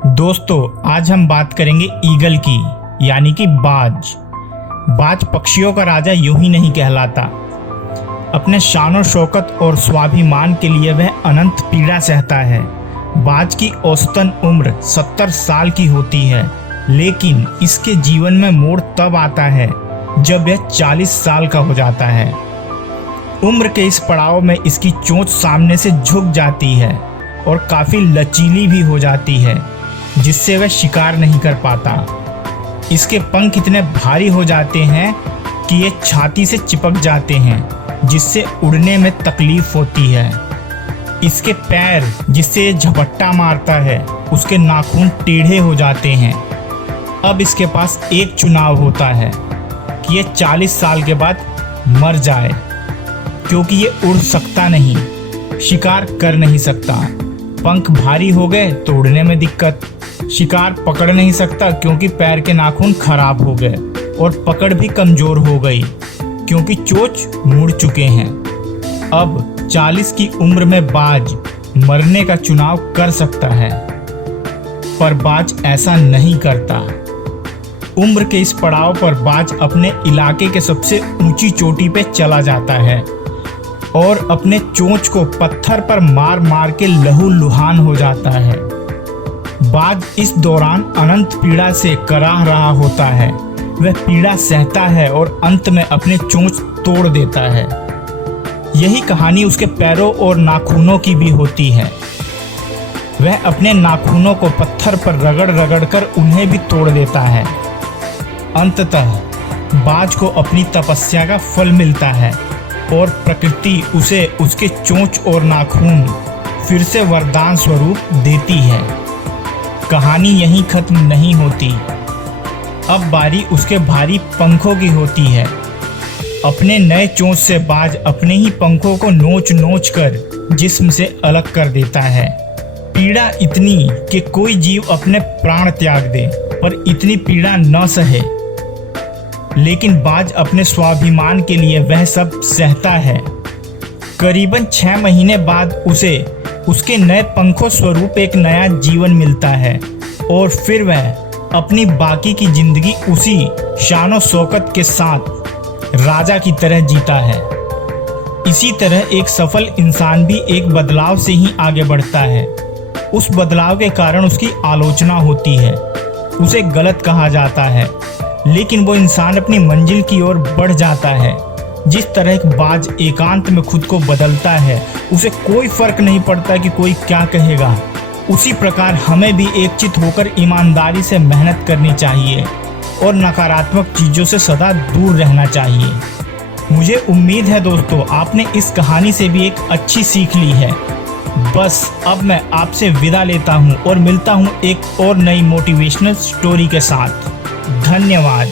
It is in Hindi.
दोस्तों, आज हम बात करेंगे ईगल की, यानी कि बाज। बाज पक्षियों का राजा यूं ही नहीं कहलाता। अपने शान शौकत और स्वाभिमान के लिए वह अनंत पीड़ा सहता है। बाज की औसतन उम्र 70 साल की होती है, लेकिन इसके जीवन में मोड़ तब आता है जब यह 40 साल का हो जाता है। उम्र के इस पड़ाव में इसकी चोंच सामने से झुक जाती है और काफी लचीली भी हो जाती है, जिससे वह शिकार नहीं कर पाता। इसके पंख इतने भारी हो जाते हैं कि ये छाती से चिपक जाते हैं, जिससे उड़ने में तकलीफ होती है। इसके पैर, जिससे ये झपट्टा मारता है, उसके नाखून टेढ़े हो जाते हैं। अब इसके पास एक चुनाव होता है कि ये 40 साल के बाद मर जाए, क्योंकि ये उड़ सकता नहीं, शिकार कर नहीं सकता। पंख भारी हो गए तो उड़ने में दिक्कत, शिकार पकड़ नहीं सकता क्योंकि पैर के नाखून खराब हो गए, और पकड़ भी कमजोर हो गई क्योंकि चोंच मुड़ चुके हैं। अब 40 की उम्र में बाज मरने का चुनाव कर सकता है, पर बाज ऐसा नहीं करता। उम्र के इस पड़ाव पर बाज अपने इलाके के सबसे ऊंची चोटी पे चला जाता है और अपने चोंच को पत्थर पर मार मार के लहूलुहान हो जाता है। बाज इस दौरान अनंत पीड़ा से कराह रहा होता है। वह पीड़ा सहता है और अंत में अपने चोंच तोड़ देता है। यही कहानी उसके पैरों और नाखूनों की भी होती है। वह अपने नाखूनों को पत्थर पर रगड़ रगड़ कर उन्हें भी तोड़ देता है। अंततः बाज को अपनी तपस्या का फल मिलता है और प्रकृति उसे उसके चोंच और नाखून फिर से वरदान स्वरूप देती है। कहानी यहीं खत्म नहीं होती। अब बारी उसके भारी पंखों की होती है। अपने नए चोंच से बाज अपने ही पंखों को नोच नोच कर जिस्म से अलग कर देता है। पीड़ा इतनी कि कोई जीव अपने प्राण त्याग दे, पर इतनी पीड़ा न सहे। लेकिन बाज अपने स्वाभिमान के लिए वह सब सहता है। करीबन 6 महीने बाद उसे उसके नए पंखों स्वरूप एक नया जीवन मिलता है, और फिर वह अपनी बाकी की जिंदगी उसी शान शौकत के साथ राजा की तरह जीता है। इसी तरह एक सफल इंसान भी एक बदलाव से ही आगे बढ़ता है। उस बदलाव के कारण उसकी आलोचना होती है, उसे गलत कहा जाता है, लेकिन वो इंसान अपनी मंजिल की ओर बढ़ जाता है। जिस तरह एक बाज एकांत में खुद को बदलता है, उसे कोई फर्क नहीं पड़ता कि कोई क्या कहेगा। उसी प्रकार हमें भी एकचित होकर ईमानदारी से मेहनत करनी चाहिए और नकारात्मक चीज़ों से सदा दूर रहना चाहिए। मुझे उम्मीद है दोस्तों, आपने इस कहानी से भी एक अच्छी सीख ली है। बस अब मैं आपसे विदा लेता हूँ और मिलता हूँ एक और नई मोटिवेशनल स्टोरी के साथ। धन्यवाद।